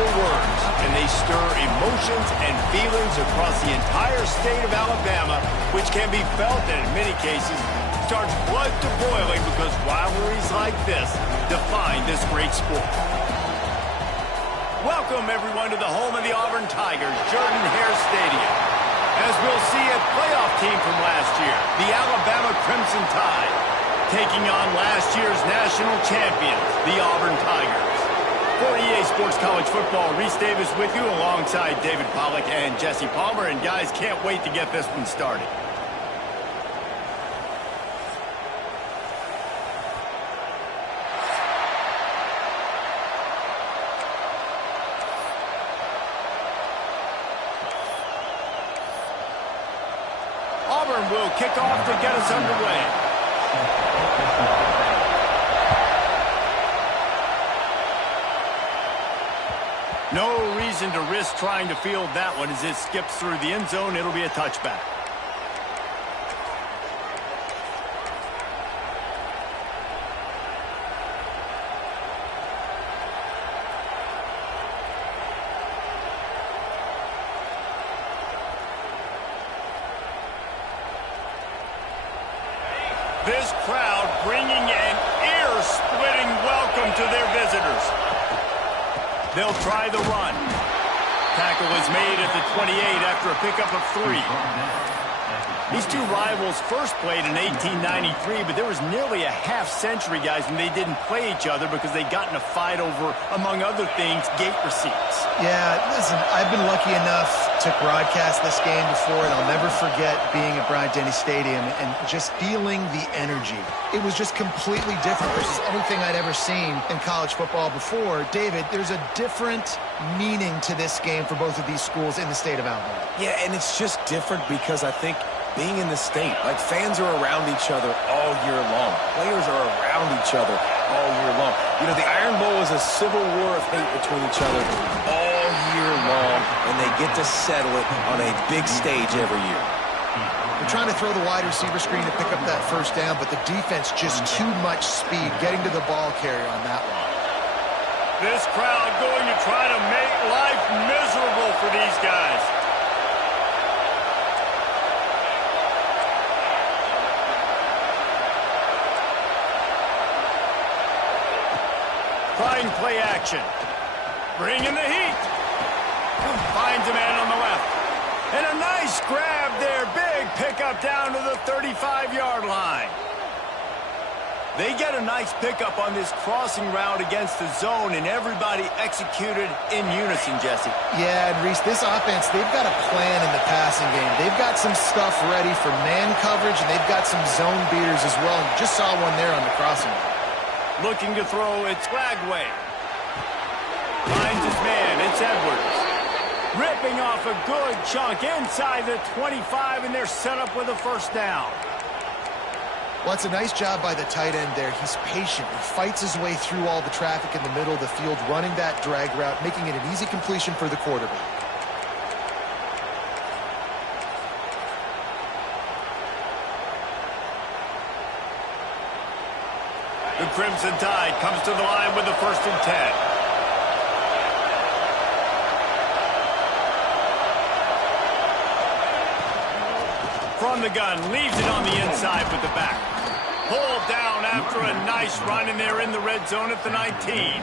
powerful words, and they stir emotions and feelings across the entire state of Alabama, which can be felt and in many cases starts blood to boiling because rivalries like this define this great sport. Welcome, everyone, to the home of the Auburn Tigers, Jordan-Hare Stadium. As we'll see, a playoff team from last year, the Alabama Crimson Tide, taking on last year's national champions, the Auburn Tigers. For EA Sports College Football, Reese Davis with you alongside David Pollack and Jesse Palmer. And guys, can't wait to get this one started. Auburn will kick off to get us underway. No reason to risk trying to field that one as it skips through the end zone. It'll be a touchback. This crowd bringing an ear-splitting welcome to their visitors. They'll try the run. Tackle is made at the 28 after a pickup of 3. These two rivals first played in 1893, but there was nearly a half-century, guys, when they didn't play each other because they got in a fight over, among other things, gate receipts. Yeah, listen, I've been lucky enough to broadcast this game before, and I'll never forget being at Bryant-Denny Stadium and just feeling the energy. It was just completely different versus anything I'd ever seen in college football before. David, there's a different meaning to this game for both of these schools in the state of Alabama. Yeah, and it's just different because I think being in the state, like fans are around each other all year long. Players are around each other all year long. You know, the Iron Bowl is a civil war of hate between each other all year long, and they get to settle it on a big stage every year. They're trying to throw the wide receiver screen to pick up that first down, but the defense just too much speed getting to the ball carrier on that one. This crowd going to try to make life miserable for these guys. Trying play action. Bringing the heat. Finds a man on the left. And a nice grab there. Big pickup down to the 35-yard line. They get a nice pickup on this crossing route against the zone, and everybody executed in unison, Jesse. Yeah, and Reese, this offense, they've got a plan in the passing game. They've got some stuff ready for man coverage, and they've got some zone beaters as well. And just saw one there on the crossing route. Looking to throw, it's Flagway. Finds his man, it's Edwards. Ripping off a good chunk inside the 25, and they're set up with a first down. Well, it's a nice job by the tight end there. He's patient. He fights his way through all the traffic in the middle of the field, running that drag route, making it an easy completion for the quarterback. The Crimson Tide comes to the line with the 1st and 10. From the gun, leaves it on the inside with the back. Pulled down after a nice run, and they're in the red zone at the 19.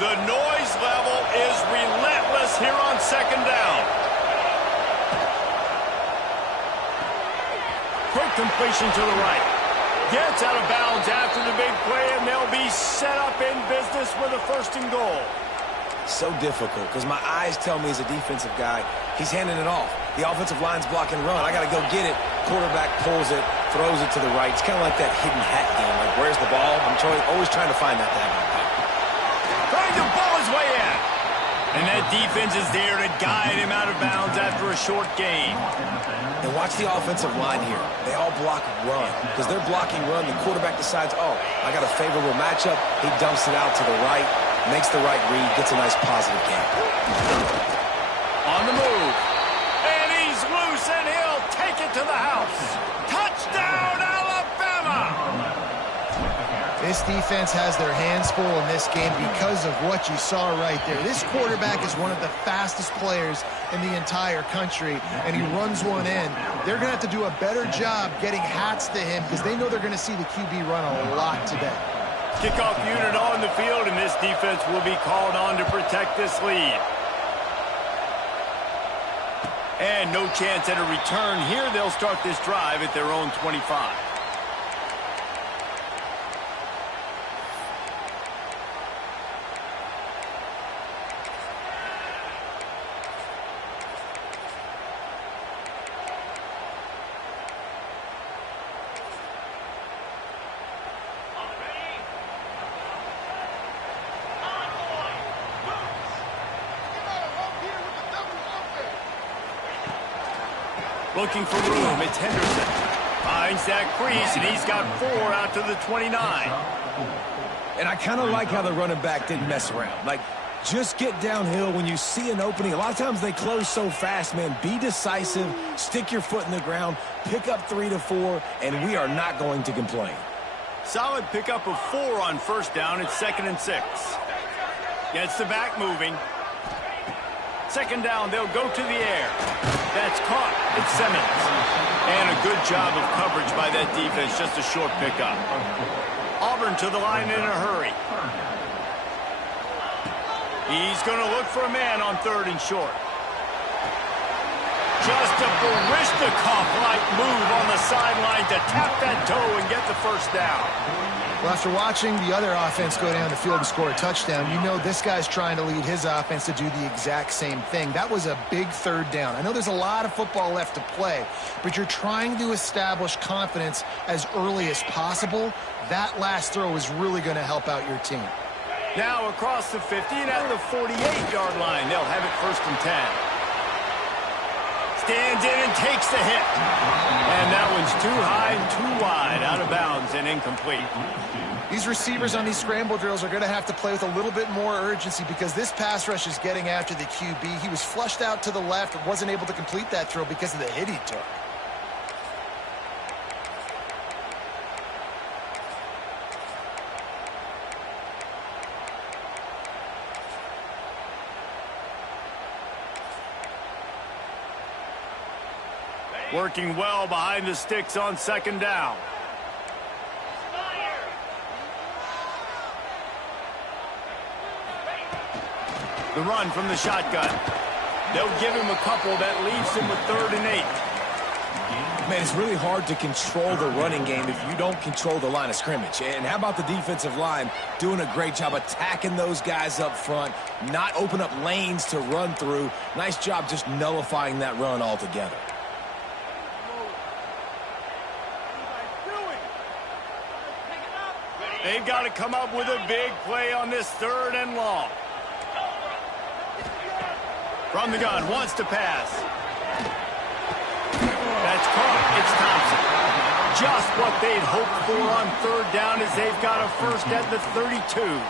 The noise level is relentless here on 2nd down. Quick completion to the right. Gets out of bounds after the big play, and they'll be set up in business with a 1st and goal. So difficult because my eyes tell me as a defensive guy, he's handing it off. The offensive line's blocking run. I got to go get it. Quarterback pulls it, throws it to the right. It's kind of like that hidden hat game. Like, where's the ball? I'm always trying to find that thing. Trying to ball his way in. And that defense is there to guide him out of bounds after a short gain. And watch the offensive line here. They all block run. Because they're blocking run, the quarterback decides, oh, I got a favorable matchup. He dumps it out to the right, makes the right read, gets a nice positive gain. On the move. And he's loose, and he'll take it to the house. Touchdown, Alabama! This defense has their hands full in this game because of what you saw right there. This quarterback is one of the fastest players in the entire country, and he runs one in. They're going to have to do a better job getting hats to him because they know they're going to see the QB run a lot today. Kickoff unit on the field, and this defense will be called on to protect this lead. And no chance at a return here. They'll start this drive at their own 25. Looking for room, it's Henderson. Finds that crease, and he's got 4 out to the 29. And I kind of like how the running back didn't mess around. Like, just get downhill when you see an opening. A lot of times they close so fast, man. Be decisive, stick your foot in the ground, pick up 3 to 4, and we are not going to complain. Solid pickup of 4 on first down. It's 2nd and 6. Gets the back moving. 2nd down, they'll go to the air. That's caught. It's Simmons. And a good job of coverage by that defense. Just a short pickup. Auburn to the line in a hurry. He's going to look for a man on 3rd and short. Just a Barishnikov-like move on the sideline to tap that toe and get the first down. Well, after watching the other offense go down the field and score a touchdown, you know this guy's trying to lead his offense to do the exact same thing. That was a big 3rd down. I know there's a lot of football left to play, but you're trying to establish confidence as early as possible. That last throw is really going to help out your team. Now across the 50 and at the 48-yard line. They'll have it 1st and 10. Stands in and takes the hit. And that one's too high and too wide, out of bounds and incomplete. These receivers on these scramble drills are going to have to play with a little bit more urgency because this pass rush is getting after the QB. He was flushed out to the left and wasn't able to complete that throw because of the hit he took. Working well behind the sticks on 2nd down. The run from the shotgun. They'll give him a couple. That leaves him with 3rd and 8. Man, it's really hard to control the running game if you don't control the line of scrimmage. And how about the defensive line doing a great job attacking those guys up front, not open up lanes to run through. Nice job just nullifying that run altogether. They've got to come up with a big play on this 3rd and long. From the gun, wants to pass. That's caught. It's Thompson. Just what they'd hoped for on 3rd down as they've got a 1st at the 32.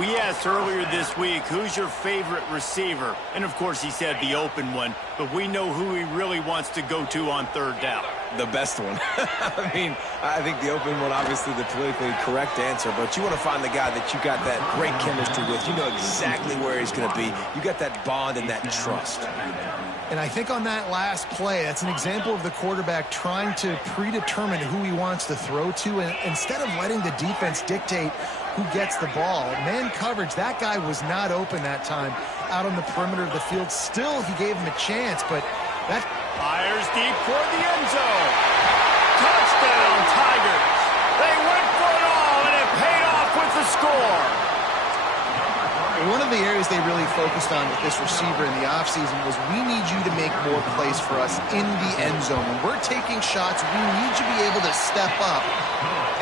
We asked earlier this week, who's your favorite receiver? And, of course, he said the open one. But we know who he really wants to go to on 3rd down. The best one. I mean, I think the open one, obviously the politically correct answer, but you want to find the guy that you got that great chemistry with. You know exactly where he's going to be. You got that bond and that trust. And I think on that last play, that's an example of the quarterback trying to predetermine who he wants to throw to, and instead of letting the defense dictate who gets the ball. Man coverage, that guy was not open that time out on the perimeter of the field. Still, he gave him a chance, but that... Fires deep toward the end zone. Touchdown, Tigers. They went for it all, and it paid off with the score. One of the areas they really focused on with this receiver in the offseason was we need you to make more plays for us in the end zone. When we're taking shots, we need you to be able to step up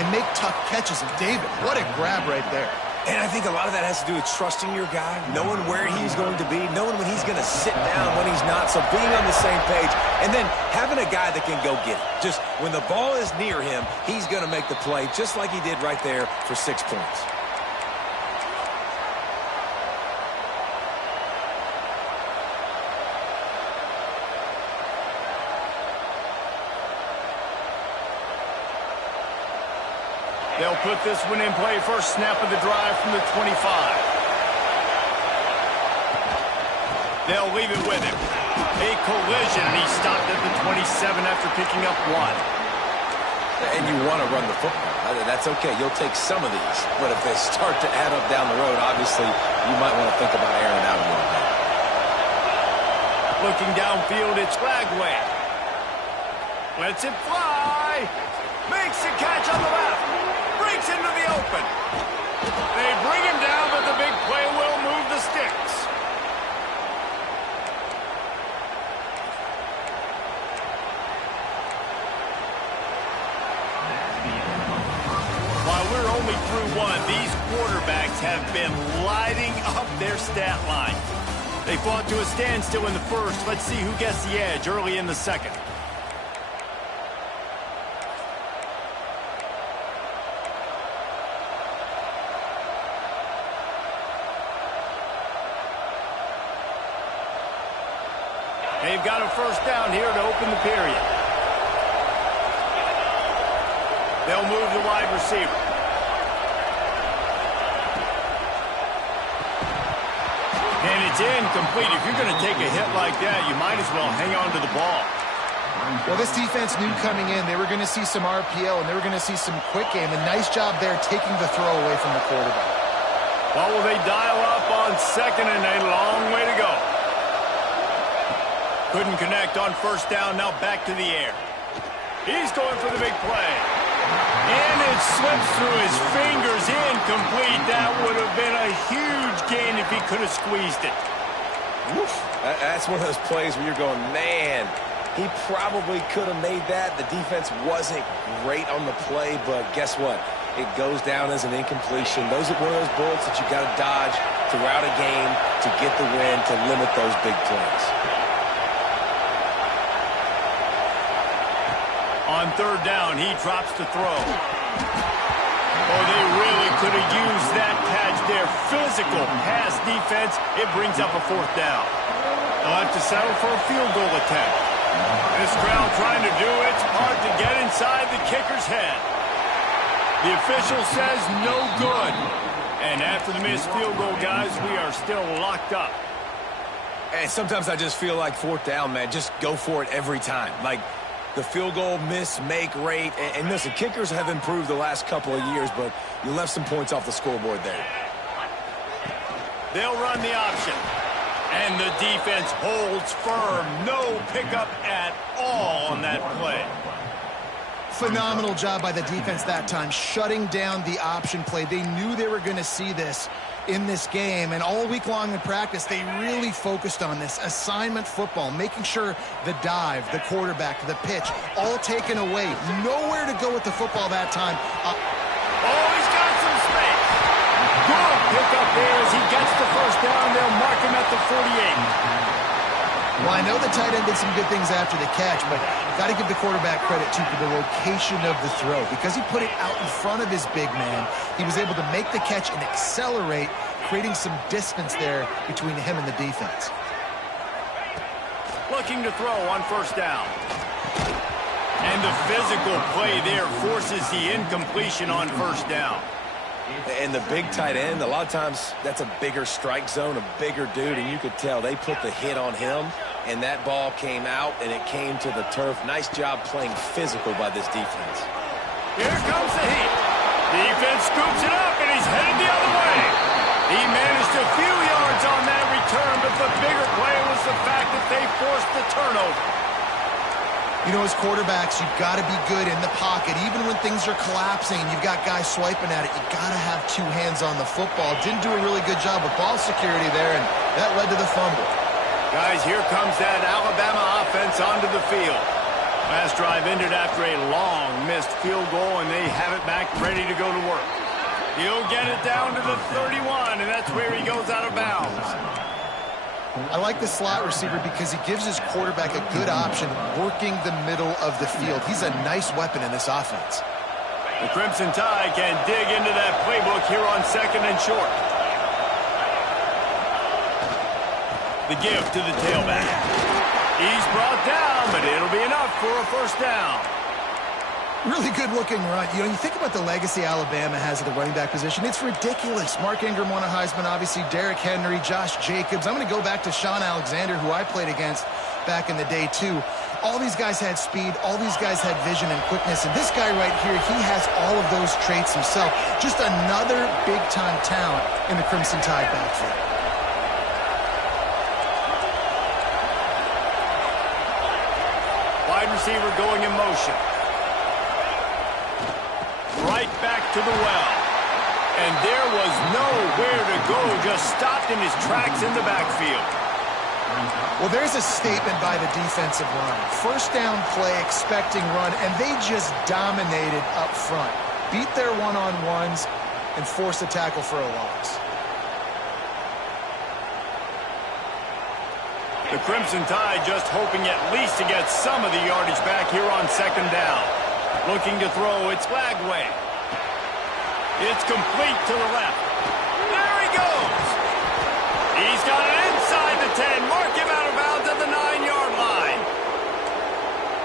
and make tough catches. And David, what a grab right there. And I think a lot of that has to do with trusting your guy, knowing where he's going to be, knowing when he's going to sit down, when he's not. So being on the same page and then having a guy that can go get it. Just when the ball is near him, he's going to make the play just like he did right there for 6 points. They'll put this one in play. First snap of the drive from the 25. They'll leave it with him. A collision, and he stopped at the 27 after picking up 1. And you want to run the football. That's okay. You'll take some of these. But if they start to add up down the road, obviously, you might want to think about airing out a little bit. Looking downfield, it's Flagway. Lets it fly. Makes the catch on the left. Breaks into the open. They bring him down, but the big play will move the sticks. While we're only through one, these quarterbacks have been lighting up their stat line. They fought to a standstill in the first. Let's see who gets the edge early in the second. They've got a first down here to open the period. They'll move the wide receiver. And it's incomplete. If you're going to take a hit like that, you might as well hang on to the ball. Well, this defense knew coming in they were going to see some RPO and they were going to see some quick game. A nice job there taking the throw away from the quarterback. Well, will they dial up on second and a long way to go? Couldn't connect on first down, now back to the air. He's going for the big play. And it slips through his fingers, incomplete. That would have been a huge gain if he could have squeezed it. Woof. That's one of those plays where you're going, man, he probably could have made that. The defense wasn't great on the play, but guess what? It goes down as an incompletion. Those are one of those bullets that you got to dodge throughout a game to get the win, to limit those big plays. On third down, he drops to throw. Oh, they really could have used that catch there. Physical pass defense. It brings up a fourth down. They'll have to settle for a field goal attempt. This crowd trying to do its part to get inside the kicker's head. The official says no good. And after the missed field goal, guys, we are still locked up. And sometimes I just feel like fourth down, man, just go for it every time. Like, the field goal miss-make rate. And listen, kickers have improved the last couple of years, but you left some points off the scoreboard there. They'll run the option. And the defense holds firm. No pickup at all on that play. Phenomenal job by the defense that time, shutting down the option play. They knew they were going to see this in this game, and all week long in practice, they really focused on this assignment football, making sure the dive, the quarterback, the pitch, all taken away. Nowhere to go with the football that time. Oh, he's got some space. Good pickup there as he gets the first down. They'll mark him at the 48. Well, I know the tight end did some good things after the catch, but got to give the quarterback credit, too, for the location of the throw. Because he put it out in front of his big man, he was able to make the catch and accelerate, creating some distance there between him and the defense. Looking to throw on first down. And the physical play there forces the incompletion on first down. And the big tight end, a lot of times that's a bigger strike zone, a bigger dude, and you could tell they put the hit on him, and that ball came out, and it came to the turf. Nice job playing physical by this defense. Here comes the heat. Defense scoops it up, and he's headed the other way. He managed a few yards on that return, but the bigger play was the fact that they forced the turnover. You know, as quarterbacks, you've got to be good in the pocket. Even when things are collapsing and you've got guys swiping at it, you've got to have two hands on the football. Didn't do a really good job of ball security there, and that led to the fumble. Guys, here comes that Alabama offense onto the field. Last drive ended after a long missed field goal, and they have it back ready to go to work. He'll get it down to the 31, and that's where he goes out of bounds. I like the slot receiver because he gives his quarterback a good option working the middle of the field. He's a nice weapon in this offense. The Crimson Tide can dig into that playbook here on 2nd and short. The give to the tailback. He's brought down, but it'll be enough for a first down. Really good-looking run. You know, you think about the legacy Alabama has at the running back position. It's ridiculous. Mark Ingram won a Heisman, obviously. Derrick Henry, Josh Jacobs. I'm going to go back to Sean Alexander, who I played against back in the day, too. All these guys had speed. All these guys had vision and quickness. And this guy right here, he has all of those traits himself. Just another big-time talent in the Crimson Tide backfield. Wide receiver going in motion. Right back to the well. And there was nowhere to go, just stopped in his tracks in the backfield. Well, there's a statement by the defensive line. First down play, expecting run, and they just dominated up front. Beat their one-on-ones and forced a tackle for a loss. The Crimson Tide just hoping at least to get some of the yardage back here on 2nd down. Looking to throw, it's Flagway. It's complete to the left. There he goes. He's got it inside the 10. Mark him out of bounds at the 9-yard line.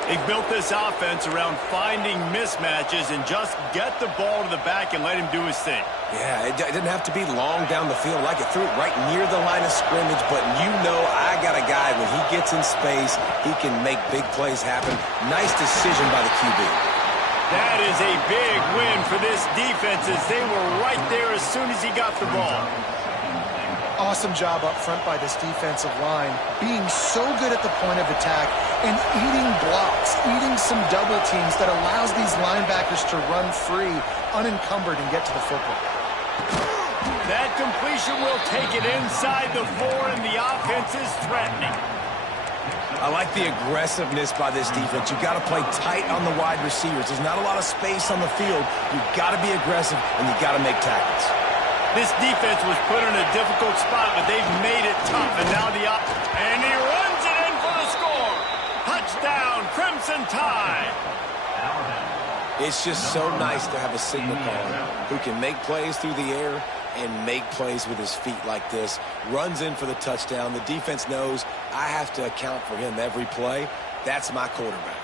They've built this offense around finding mismatches and just get the ball to the back and let him do his thing. Yeah, it didn't have to be long down the field. Like it threw it right near the line of scrimmage, but you know I got a guy, when he gets in space, he can make big plays happen. Nice decision by the QB. That is a big win for this defense as they were right there as soon as he got the ball. Awesome job up front by this defensive line, being so good at the point of attack and eating blocks, eating some double teams that allows these linebackers to run free, unencumbered, and get to the football. That completion will take it inside the 4, and the offense is threatening. I like the aggressiveness by this defense. You've got to play tight on the wide receivers. There's not a lot of space on the field. You've got to be aggressive, and you've got to make tackles. This defense was put in a difficult spot, but they've made it tough, and now and he runs it in for the score. Touchdown, Crimson Tide. It's just so nice to have a signal caller who can make plays through the air and make plays with his feet like this. Runs in for the touchdown. The defense knows I have to account for him every play. That's my quarterback.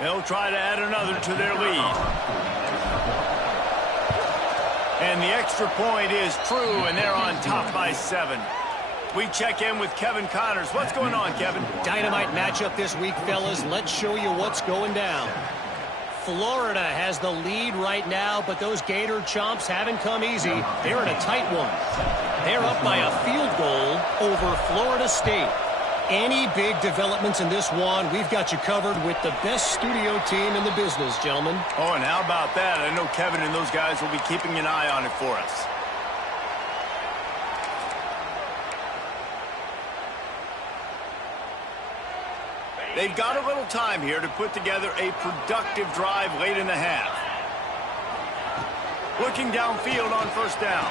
They'll try to add another to their lead. And the extra point is true, and they're on top by 7. We check in with Kevin Connors. What's going on, Kevin? Dynamite matchup this week, fellas. Let's show you what's going down. Florida has the lead right now, but those Gator Chomps haven't come easy. They're in a tight one. They're up by a field goal over Florida State. Any big developments in this one, we've got you covered with the best studio team in the business, gentlemen. Oh, and how about that? I know Kevin and those guys will be keeping an eye on it for us. They've got a little time here to put together a productive drive late in the half. Looking downfield on first down.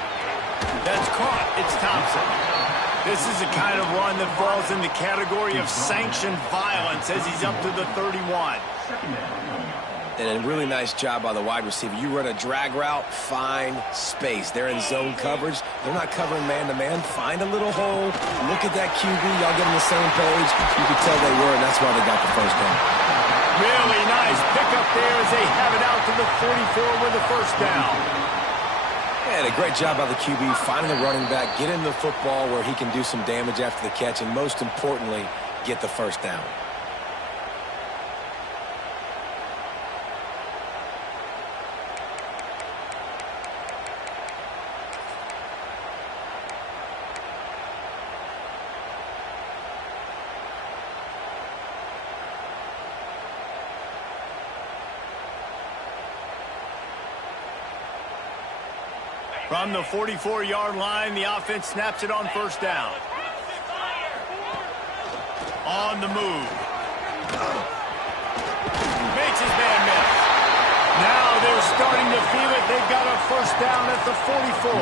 That's caught. It's Thompson. This is a kind of run that falls in the category of sanctioned violence as he's up to the 31. And a really nice job by the wide receiver. You run a drag route, find space. They're in zone coverage. They're not covering man-to-man. Find a little hole. Look at that QB. Y'all get on the same page. You could tell they were, and that's why they got the first down. Really nice pickup there as they have it out to the 44 with a first down. And a great job by the QB finding the running back, get him the football where he can do some damage after the catch, and most importantly, get the first down. From the 44-yard line, the offense snaps it on first down. On the move. Makes his man miss. Now they're starting to feel it. They've got a first down at the 44.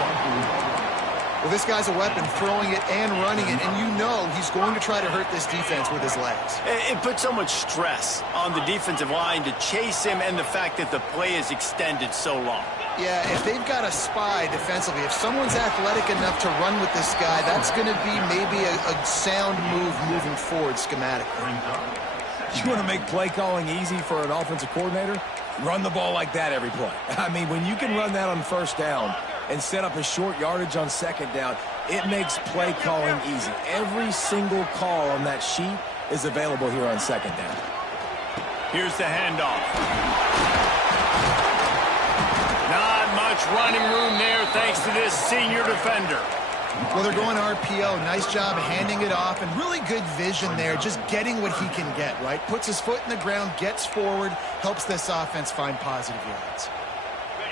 Well, this guy's a weapon, throwing it and running it, and you know he's going to try to hurt this defense with his legs. It puts so much stress on the defensive line to chase him and the fact that the play is extended so long. Yeah, if they've got a spy defensively, if someone's athletic enough to run with this guy, that's going to be maybe a sound move moving forward schematically. You want to make play calling easy for an offensive coordinator? Run the ball like that every play. I mean, when you can run that on first down and set up a short yardage on second down, it makes play calling easy. Every single call on that sheet is available here on second down. Here's the handoff. Not much running room there thanks to this senior defender. Well, they're going RPO. Nice job handing it off, and really good vision there, just getting what he can get, right? Puts his foot in the ground, gets forward, helps this offense find positive yards.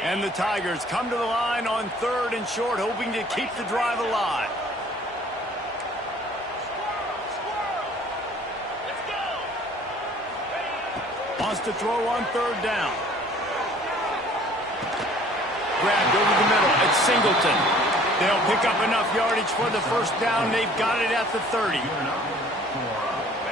And the Tigers come to the line on 3rd and short, hoping to keep the drive alive. Wants to throw on 3rd down. Grabbed over the middle. It's Singleton. They'll pick up enough yardage for the first down. They've got it at the 30.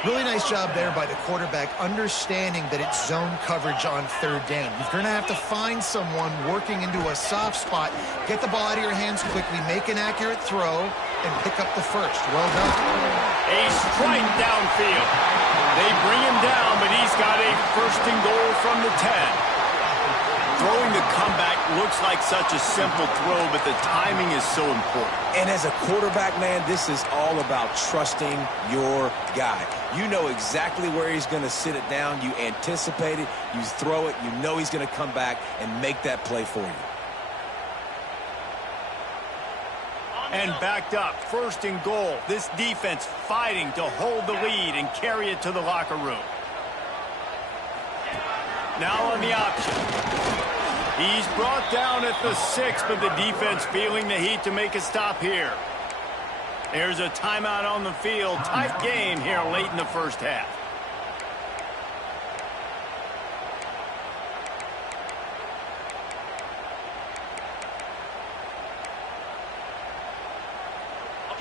Really nice job there by the quarterback, understanding that it's zone coverage on 3rd down. You're going to have to find someone working into a soft spot, get the ball out of your hands quickly, make an accurate throw, and pick up the first. Well done. A strike downfield. They bring him down, but he's got a 1st and goal from the 10. Throwing the comeback looks like such a simple throw, but the timing is so important. And as a quarterback, man, this is all about trusting your guy. You know exactly where he's going to sit it down. You anticipate it. You throw it. You know he's going to come back and make that play for you. And backed up, 1st and goal. This defense fighting to hold the lead and carry it to the locker room. Now on the option. He's brought down at the 6, but the defense feeling the heat to make a stop here. There's a timeout on the field. Tight game here late in the first half.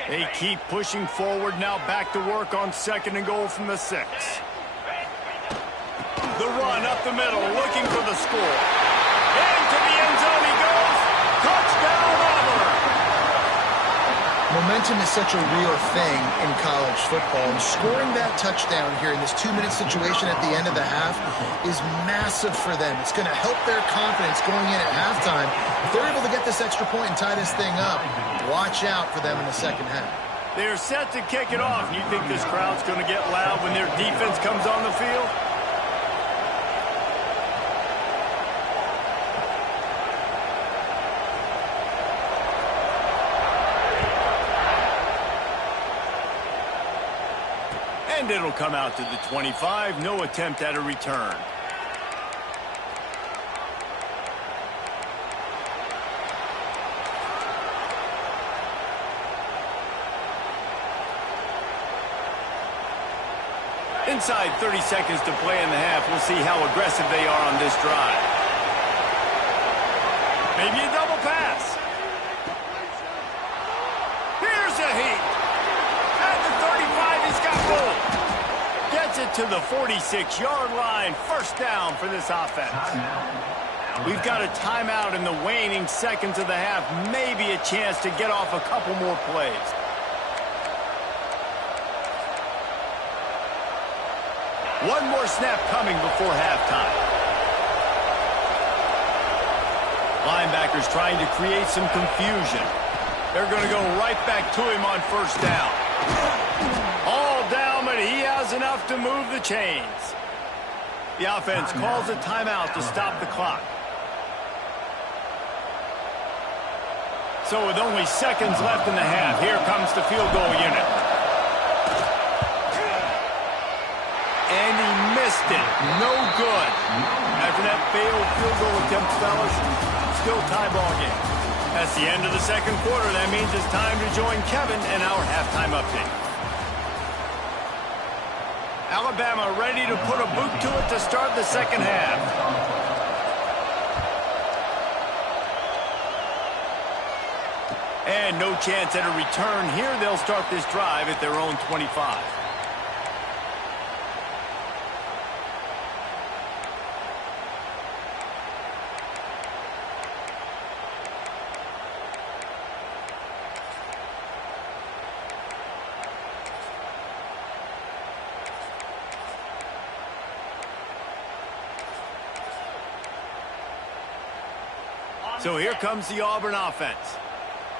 They keep pushing forward, now back to work on 2nd and goal from the 6. The run up the middle, looking for the score. Into the end zone he goes. Touchdown, Auburn. Momentum is such a real thing in college football, and scoring that touchdown here in this 2-minute situation at the end of the half is massive for them. It's going to help their confidence going in at halftime. If they're able to get this extra point and tie this thing up, watch out for them in the second half. They're set to kick it off. You think this crowd's going to get loud when their defense comes on the field? And it'll come out to the 25. No attempt at a return. Inside 30 seconds to play in the half. We'll see how aggressive they are on this drive. Maybe a double pass. Here's a heat. At the 35, he's got room. Gets it to the 46-yard line. First down for this offense. We've got a timeout in the waning seconds of the half. Maybe a chance to get off a couple more plays. One more snap coming before halftime. Linebackers trying to create some confusion. They're going to go right back to him on first down. All down, but he has enough to move the chains. The offense calls a timeout to stop the clock. So with only seconds left in the half, here comes the field goal unit. And he missed it. No good. After that failed field goal attempt, fellas, still tie ball game. That's the end of the second quarter. That means it's time to join Kevin and our halftime update. Alabama ready to put a boot to it to start the second half. And no chance at a return here. They'll start this drive at their own 25. So here comes the Auburn offense.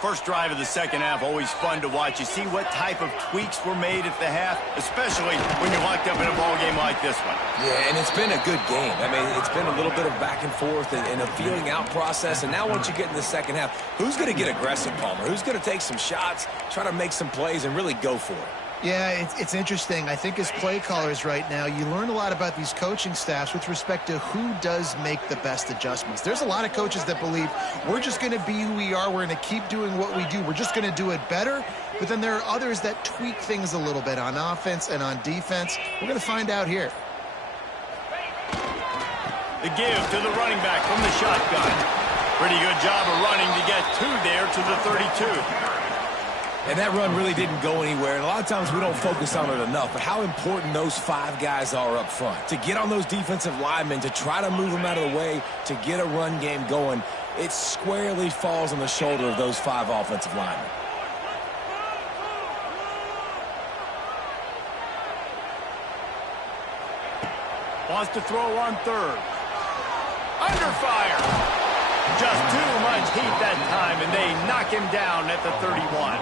First drive of the second half, always fun to watch. You see what type of tweaks were made at the half, especially when you're locked up in a ball game like this one. Yeah, and it's been a good game. I mean, it's been a little bit of back and forth and a feeling out process. And now once you get in the second half, who's going to get aggressive, Palmer? Who's going to take some shots, try to make some plays, and really go for it? Yeah, it's interesting. I think as play callers right now, you learn a lot about these coaching staffs with respect to who does make the best adjustments. There's a lot of coaches that believe we're just going to be who we are. We're going to keep doing what we do. We're just going to do it better. But then there are others that tweak things a little bit on offense and on defense. We're going to find out here. The give to the running back from the shotgun. Pretty good job of running to get there to the 32. And that run really didn't go anywhere. And a lot of times we don't focus on it enough. But how important those 5 guys are up front. To get on those defensive linemen, to try to move them out of the way, to get a run game going, it squarely falls on the shoulder of those 5 offensive linemen. Wants to throw on third. Under fire. Just too much heat that time, and they knock him down at the 31.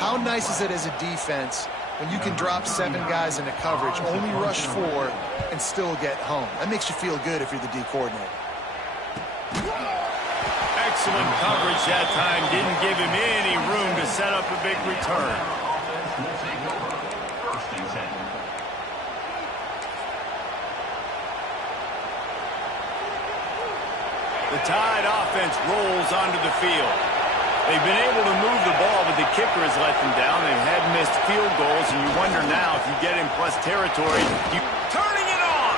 How nice is it as a defense when you can drop 7 guys into coverage, only rush 4, and still get home? That makes you feel good if you're the D coordinator. Excellent coverage that time. Didn't give him any room to set up a big return. The Tide offense rolls onto the field. They've been able to move the ball, but the kicker has let them down. They've had missed field goals, and you wonder now if you get in plus territory, turning it on.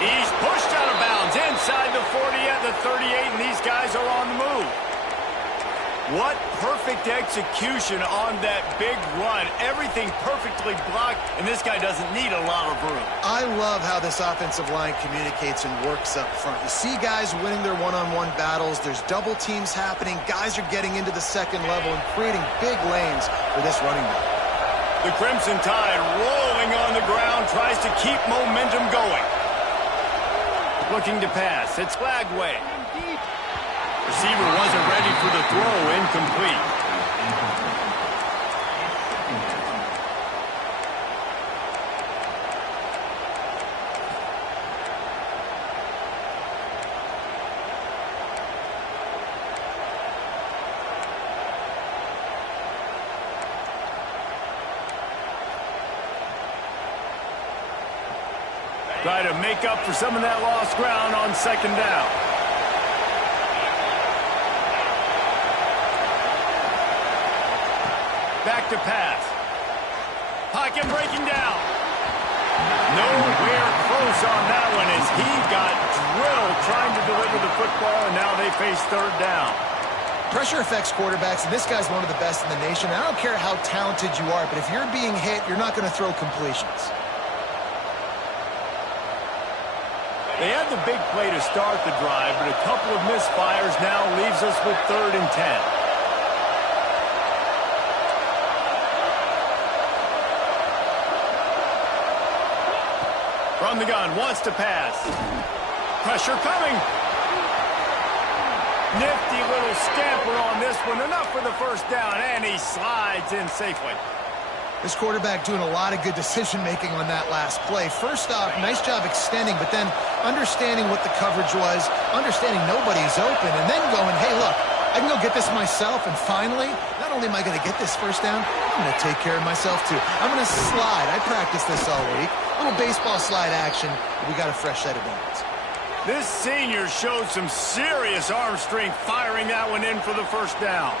He's pushed out of bounds inside the 40 at the 38, and these guys are on the move. What perfect execution on that big run. Everything perfectly blocked, and this guy doesn't need a lot of room. I love how this offensive line communicates and works up front. You see guys winning their one-on-one battles. There's double teams happening. Guys are getting into the second level and creating big lanes for this running back. The Crimson Tide rolling on the ground, tries to keep momentum going. Looking to pass. It's Lagway. Receiver wasn't ready for the throw, incomplete. Try to make up for some of that lost ground on second down. Back to pass. Pocket breaking down. Nowhere close on that one as he got drilled trying to deliver the football, and now they face third down. Pressure affects quarterbacks, and this guy's one of the best in the nation. I don't care how talented you are, but if you're being hit, you're not going to throw completions. They had the big play to start the drive, but a couple of misfires now leaves us with 3rd and 10. From the gun, wants to pass. Pressure coming. Nifty little scamper on this one. Enough for the first down, and he slides in safely. This quarterback doing a lot of good decision-making on that last play. First off, nice job extending, but then understanding what the coverage was, understanding nobody's open, and then going, hey, look, I can go get this myself, and finally, not only am I going to get this first down, I'm going to take care of myself, too. I'm going to slide. I practiced this all week. Little baseball slide action. We got a fresh set of downs. This senior showed some serious arm strength firing that one in for the first down.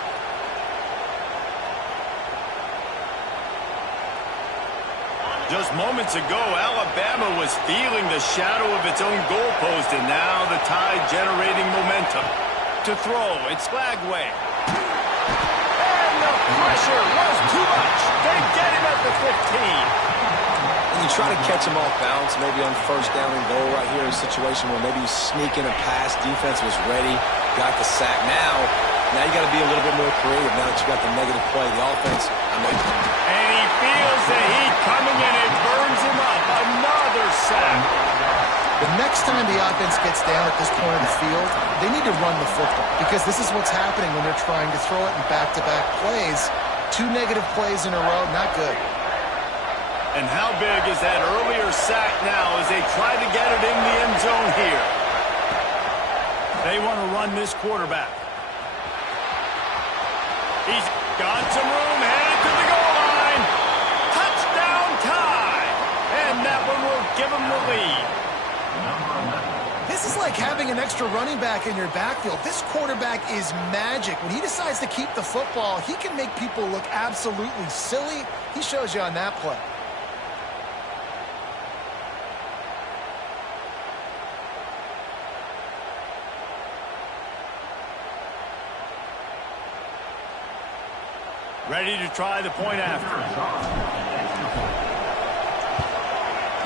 Just moments ago, Alabama was feeling the shadow of its own goalpost, and now the Tide generating momentum. to throw. It's Skagway. And the pressure was too much. They get him at the 15. You try to catch him off balance, maybe on first down and goal right here in a situation where maybe you sneak in a pass. Defense was ready, got the sack. Now you got to be a little bit more creative now that you got the negative play. The offense, and he feels the heat coming in. It burns him up. Another sack. The next time the offense gets down at this point of the field, they need to run the football because this is what's happening when they're trying to throw it in back-to-back plays. 2 negative plays in a row, not good. And how big is that earlier sack now as they try to get it in the end zone here? They want to run this quarterback. He's got some room, headed to the goal line. Touchdown tie. And that one will give him the lead. This is like having an extra running back in your backfield. This quarterback is magic. When he decides to keep the football, he can make people look absolutely silly. He shows you on that play. Ready to try the point after.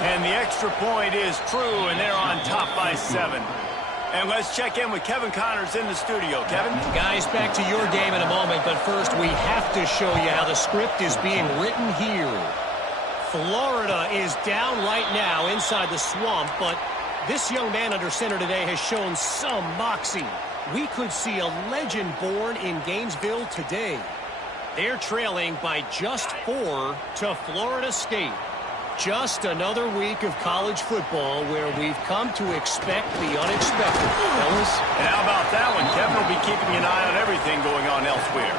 And the extra point is true, and they're on top by 7. And let's check in with Kevin Connors in the studio. Kevin? Guys, back to your game in a moment, but first we have to show you how the script is being written here. Florida is down right now inside the swamp, but this young man under center today has shown some moxie. We could see a legend born in Gainesville today. They're trailing by just 4 to Florida State. Just another week of college football where we've come to expect the unexpected, fellas. And how about that one? Kevin will be keeping an eye on everything going on elsewhere.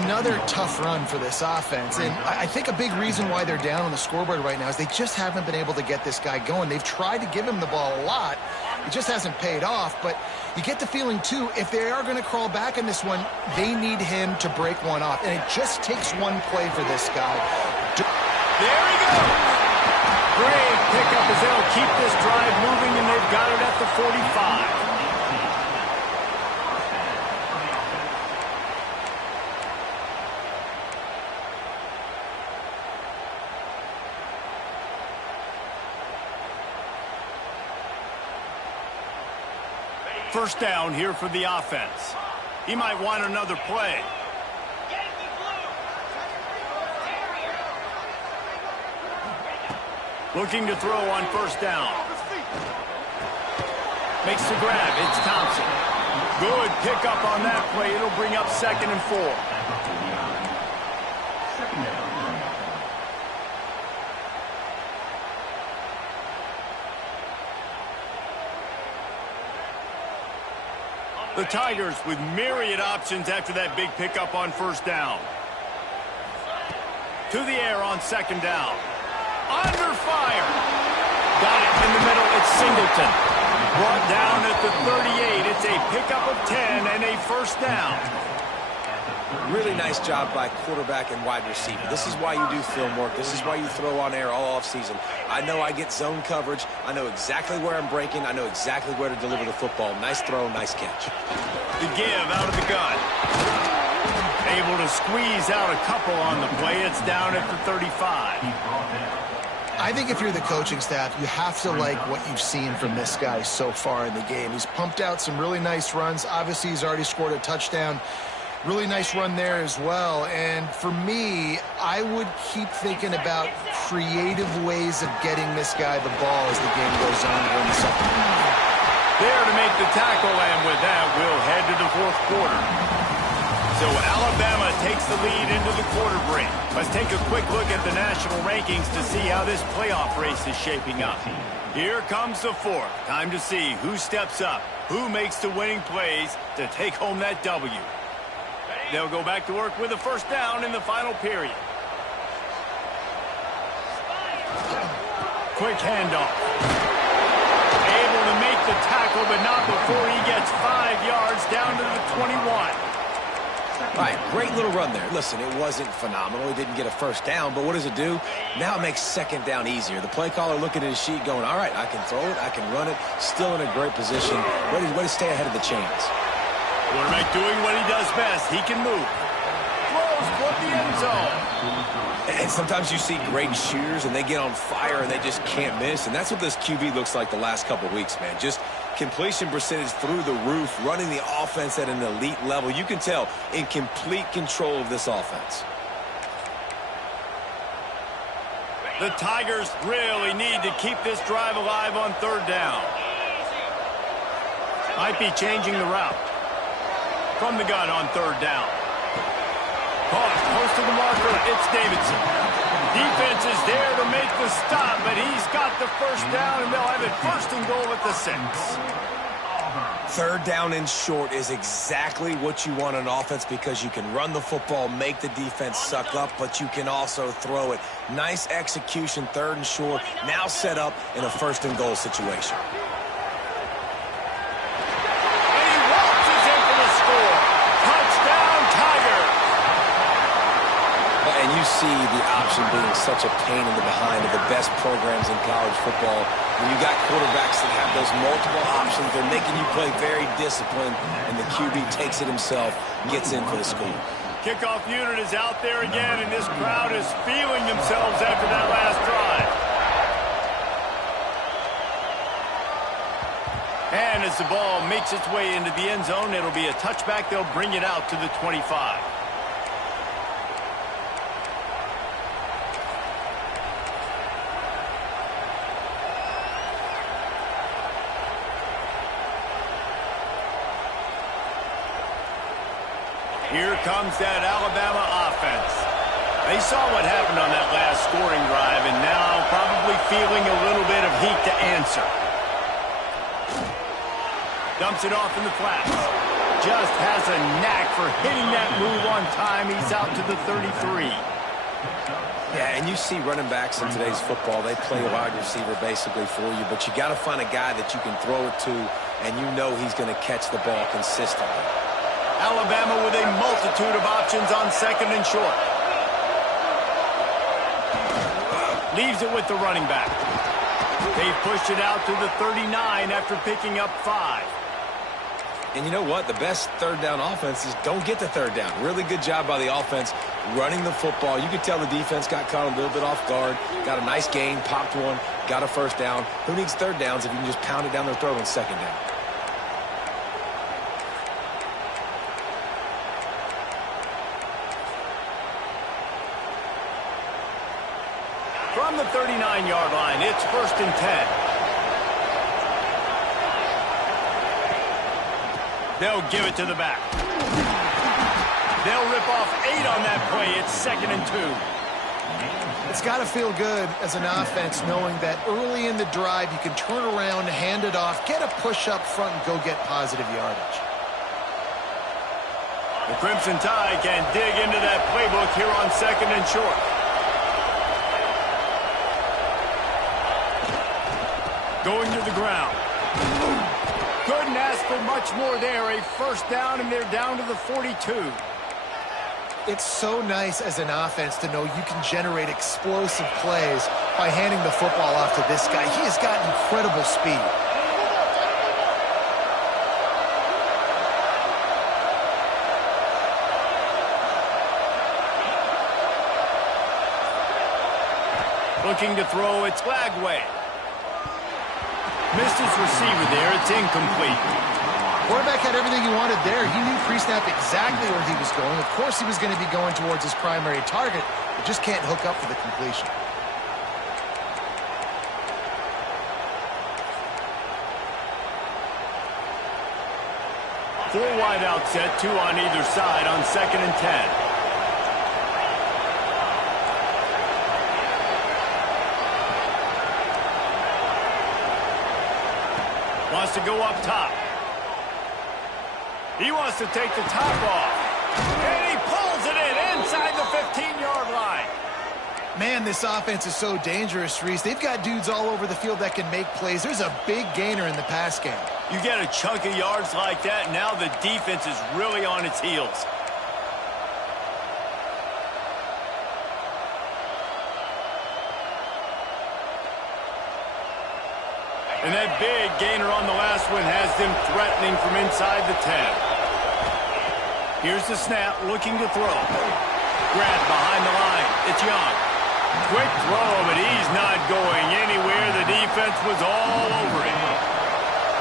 Another tough run for this offense, and I think a big reason why they're down on the scoreboard right now is they just haven't been able to get this guy going. They've tried to give him the ball a lot. It just hasn't paid off, but you get the feeling, too, if they are going to crawl back in this one, they need him to break one off, and it just takes one play for this guy. There he goes. Great pickup as they'll keep this drive moving, and they've got it at the 45. First down here for the offense. He might want another play. Looking to throw on first down. Makes the grab. It's Thompson. Good pickup on that play. It'll bring up 2nd and 4. The Tigers with myriad options after that big pickup on first down. To the air on 2nd down. Under fire. Got it in the middle. It's Singleton. Brought down at the 38. It's a pickup of 10 and a first down. Really nice job by quarterback and wide receiver. This is why you do film work. This is why you throw on air all offseason. I know I get zone coverage. I know exactly where I'm breaking. I know exactly where to deliver the football. Nice throw, nice catch. The give out of the gun. Able to squeeze out a couple on the play. It's down at the 35. I think if you're the coaching staff, you have to like what you've seen from this guy so far in the game. He's pumped out some really nice runs. Obviously, he's already scored a touchdown. Really nice run there as well. And for me, I would keep thinking about creative ways of getting this guy the ball as the game goes on here in the second half. There to make the tackle, and with that, we'll head to the 4th quarter. So Alabama takes the lead into the quarter break. Let's take a quick look at the national rankings to see how this playoff race is shaping up. Here comes the 4th. Time to see who steps up, who makes the winning plays to take home that W. They'll go back to work with a first down in the final period. Quick handoff. Able to make the tackle, but not before he gets 5 yards down to the 21. All right, great little run there. Listen, it wasn't phenomenal. He didn't get a first down, but what does it do? Now it makes 2nd down easier. The play caller looking at his sheet going, all right, I can throw it, I can run it, still in a great position, ready to stay ahead of the chains. Quarterback doing what he does best. He can move. Throws toward the end zone. And sometimes you see great shooters, and they get on fire, and they just can't miss. And that's what this QB looks like the last couple weeks, man. Just completion percentage through the roof, running the offense at an elite level. You can tell in complete control of this offense. The Tigers really need to keep this drive alive on third down. Might be changing the route. From the gun on third down. Caught close to the marker. It's Davidson. Defense is there to make the stop, but he's got the first down, and they'll have it first and goal at the 6. Third down and short is exactly what you want on offense because you can run the football, make the defense suck up, but you can also throw it. Nice execution, third and short, now set up in a first and goal situation. And he waltzes in for the score. Touchdown, Tigers. And you see the option being such a pain in the behind of the best programs in college football. When you got quarterbacks that have those multiple options, they're making you play very disciplined, and the QB takes it himself, gets in for the score. Kickoff unit is out there again, and this crowd is feeling themselves after that last drive. And as the ball makes its way into the end zone, it'll be a touchback. They'll bring it out to the 25. Here comes that Alabama offense. They saw what happened on that last scoring drive, and now probably feeling a little bit of heat to answer. Dumps it off in the flats. Just has a knack for hitting that move on time. He's out to the 33. Yeah, and you see running backs in today's football, they play a wide receiver basically for you, but you got to find a guy that you can throw it to, and you know he's going to catch the ball consistently. Alabama with a multitude of options on second and short. Leaves it with the running back. They've pushed it out to the 39 after picking up 5. And you know what? The best third down offense is don't get the third down. Really good job by the offense running the football. You could tell the defense got caught a little bit off guard. Got a nice gain, popped one, got a first down. Who needs third downs if you can just pound it down their throat on second down? From the 39-yard line, it's first and 10. They'll give it to the back. They'll rip off 8 on that play. It's second and 2. It's got to feel good as an offense knowing that early in the drive you can turn around, hand it off, get a push up front, and go get positive yardage. The Crimson Tide can dig into that playbook here on second and short. Going to the ground. Couldn't ask for much more there. A first down, and they're down to the 42. It's so nice as an offense to know you can generate explosive plays by handing the football off to this guy. He has got incredible speed. Looking to throw, it's Flagway. Missed his receiver there. It's incomplete. Quarterback had everything he wanted there. He knew pre-snap exactly where he was going. Of course he was going to be going towards his primary target, but just can't hook up for the completion. Four wide out set, 2 on either side on second and 10. Wants to go up top. He wants to take the top off. And he pulls it in inside the 15-yard line. Man, this offense is so dangerous, Reese. They've got dudes all over the field that can make plays. There's a big gainer in the pass game. You get a chunk of yards like that, now the defense is really on its heels. And that big gainer on the last one has them threatening from inside the 10. Here's the snap, looking to throw. Grant behind the line. It's Young. Quick throw, but he's not going anywhere. The defense was all over him.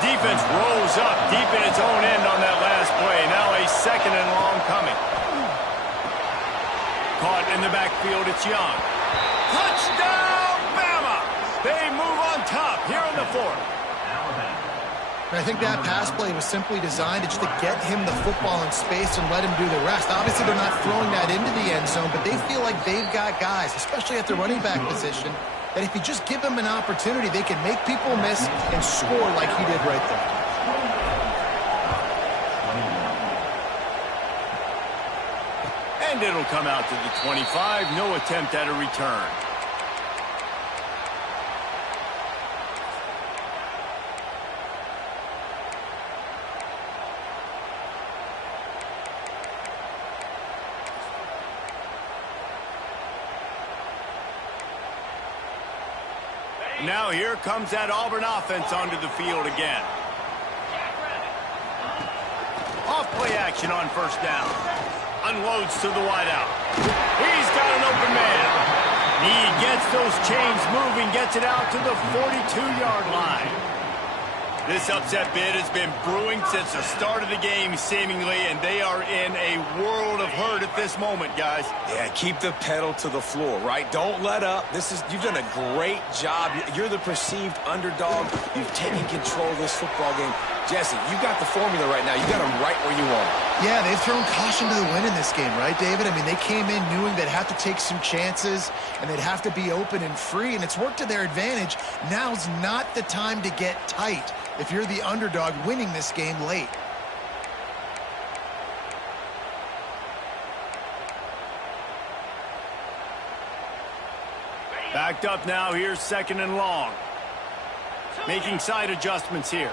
Defense rose up deep in its own end on that last play. Now a 2nd and long coming. Caught in the backfield, it's Young. Touchdown, Bama! They move on top here in the 4th. I think that pass play was simply designed just to get him the football in space and let him do the rest. Obviously, they're not throwing that into the end zone, but they feel like they've got guys, especially at the running back position, that if you just give them an opportunity, they can make people miss and score like he did right there. And it'll come out to the 25. No attempt at a return. Now here comes that Auburn offense onto the field again. Off play action on 1st down. Unloads to the wideout. He's got an open man. He gets those chains moving, gets it out to the 42-yard line. This upset bid has been brewing since the start of the game, seemingly, and they are in a world of hurt at this moment, guys. Yeah, keep the pedal to the floor, right? Don't let up. You've done a great job. You're the perceived underdog. You've taken control of this football game. Jesse, you got the formula right now. You got them right where you want them. Yeah, they've thrown caution to the wind in this game, right, David? I mean, they came in knowing they'd have to take some chances and they'd have to be open and free, and it's worked to their advantage. Now's not the time to get tight if you're the underdog winning this game late. Backed up now. Here's 2nd and long. Making side adjustments here.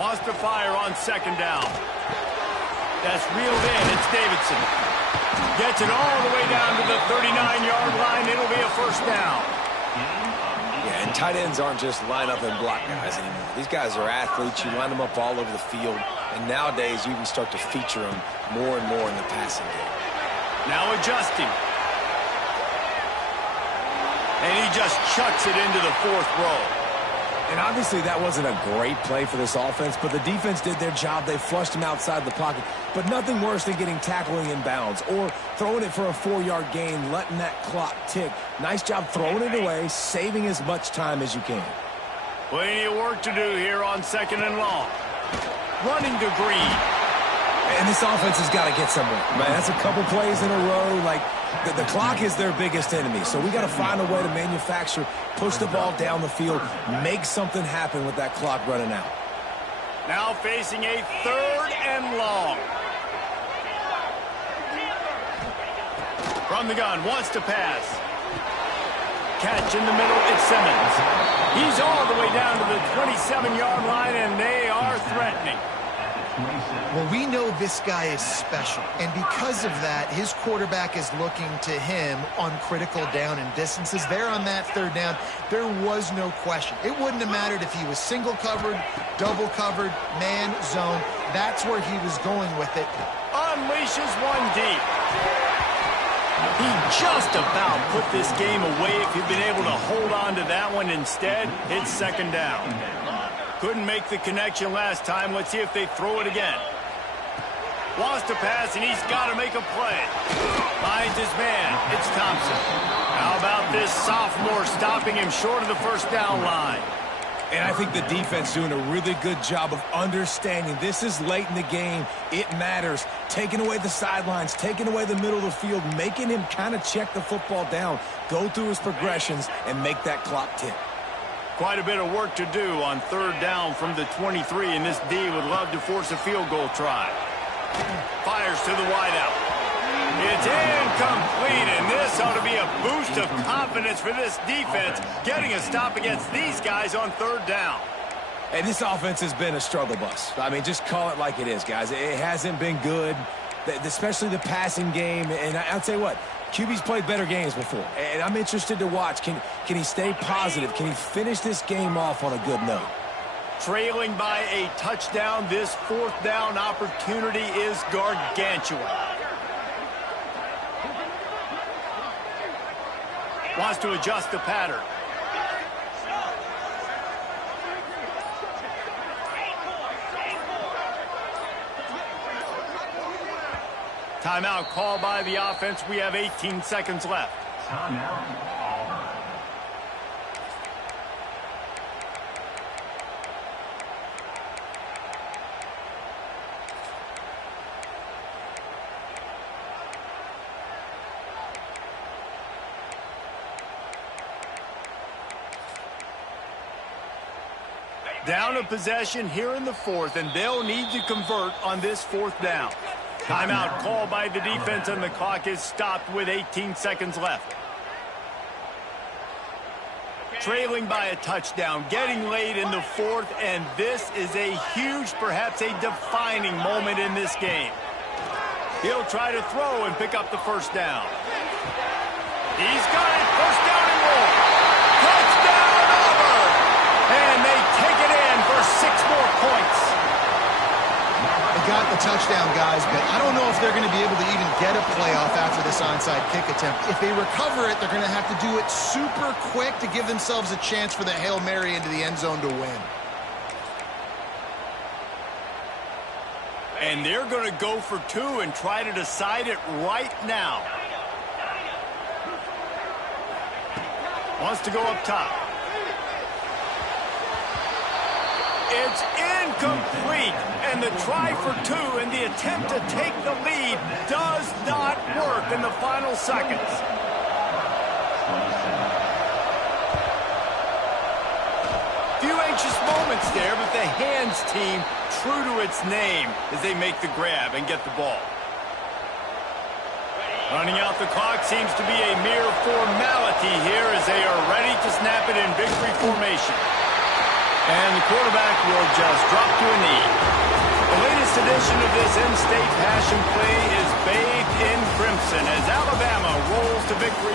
Wants to fire on 2nd down. That's reeled in. It's Davidson. Gets it all the way down to the 39-yard line. It'll be a 1st down. Yeah, and tight ends aren't just line up and block guys anymore. These guys are athletes. You line them up all over the field. And nowadays, you can start to feature them more and more in the passing game. Now adjusting. And he just chucks it into the 4th row. And obviously that wasn't a great play for this offense, but the defense did their job. They flushed him outside the pocket. But nothing worse than getting tackling in bounds or throwing it for a 4-yard gain, letting that clock tick. Nice job throwing it away, saving as much time as you can. Plenty of work to do here on 2nd and long. Running to Green. And this offense has got to get somewhere. Man, that's a couple plays in a row. Like, the clock is their biggest enemy. So we got to find a way to manufacture, push the ball down the field, make something happen with that clock running out. Now facing a 3rd and long. From the gun, wants to pass. Catch in the middle, it's Simmons. He's all the way down to the 27-yard line, and they are threatening. Well, we know this guy is special, and because of that, his quarterback is looking to him on critical down and distances. There on that 3rd down, there was no question. It wouldn't have mattered if he was single covered, double covered, man, zone. That's where he was going with it. Unleashes one deep. He just about put this game away if he'd been able to hold on to that one. Instead, it's 2nd down. Couldn't make the connection last time. Let's see if they throw it again. Wants to pass, and he's got to make a play. Finds his man. It's Thompson. How about this sophomore stopping him short of the 1st down line? And I think the defense doing a really good job of understanding this is late in the game. It matters. Taking away the sidelines, taking away the middle of the field, making him kind of check the football down, go through his progressions, and make that clock tick. Quite a bit of work to do on 3rd down from the 23, and this D would love to force a field goal try. Fires to the wideout. It's incomplete, and this ought to be a boost of confidence for this defense, getting a stop against these guys on 3rd down. And this offense has been a struggle bus. I mean, just call it like it is, guys. It hasn't been good. especially the passing game. And I'll tell you what, QB's played better games before, and I'm interested to watch. Can he stay positive? Can he finish this game off on a good note? Trailing by a touchdown, this fourth down opportunity is gargantuan. Wants to adjust the pattern. Timeout called by the offense. We have 18 seconds left. Timeout. Down a possession here in the fourth, and they'll need to convert on this fourth down. Timeout called by the defense, and the clock is stopped with 18 seconds left. Trailing by a touchdown, getting late in the fourth, and this is a huge, perhaps a defining moment in this game. He'll try to throw and pick up the first down. He's got it, first down and more. Touchdown, Auburn! And they take it in for 6 more points. They got the touchdown, guys, but I don't know if they're going to be able to even get a playoff after this onside kick attempt. If they recover it, they're going to have to do it super quick to give themselves a chance for the Hail Mary into the end zone to win. And they're going to go for 2 and try to decide it right now. Wants to go up top. It's incomplete, and the try for 2 and the attempt to take the lead does not work in the final seconds. Few anxious moments there, but the hands team true to its name as they make the grab and get the ball. Running out the clock seems to be a mere formality here as they are ready to snap it in victory formation. And the quarterback will just drop to a knee. The latest edition of this in-state passion play is bathed in crimson as Alabama rolls to victory.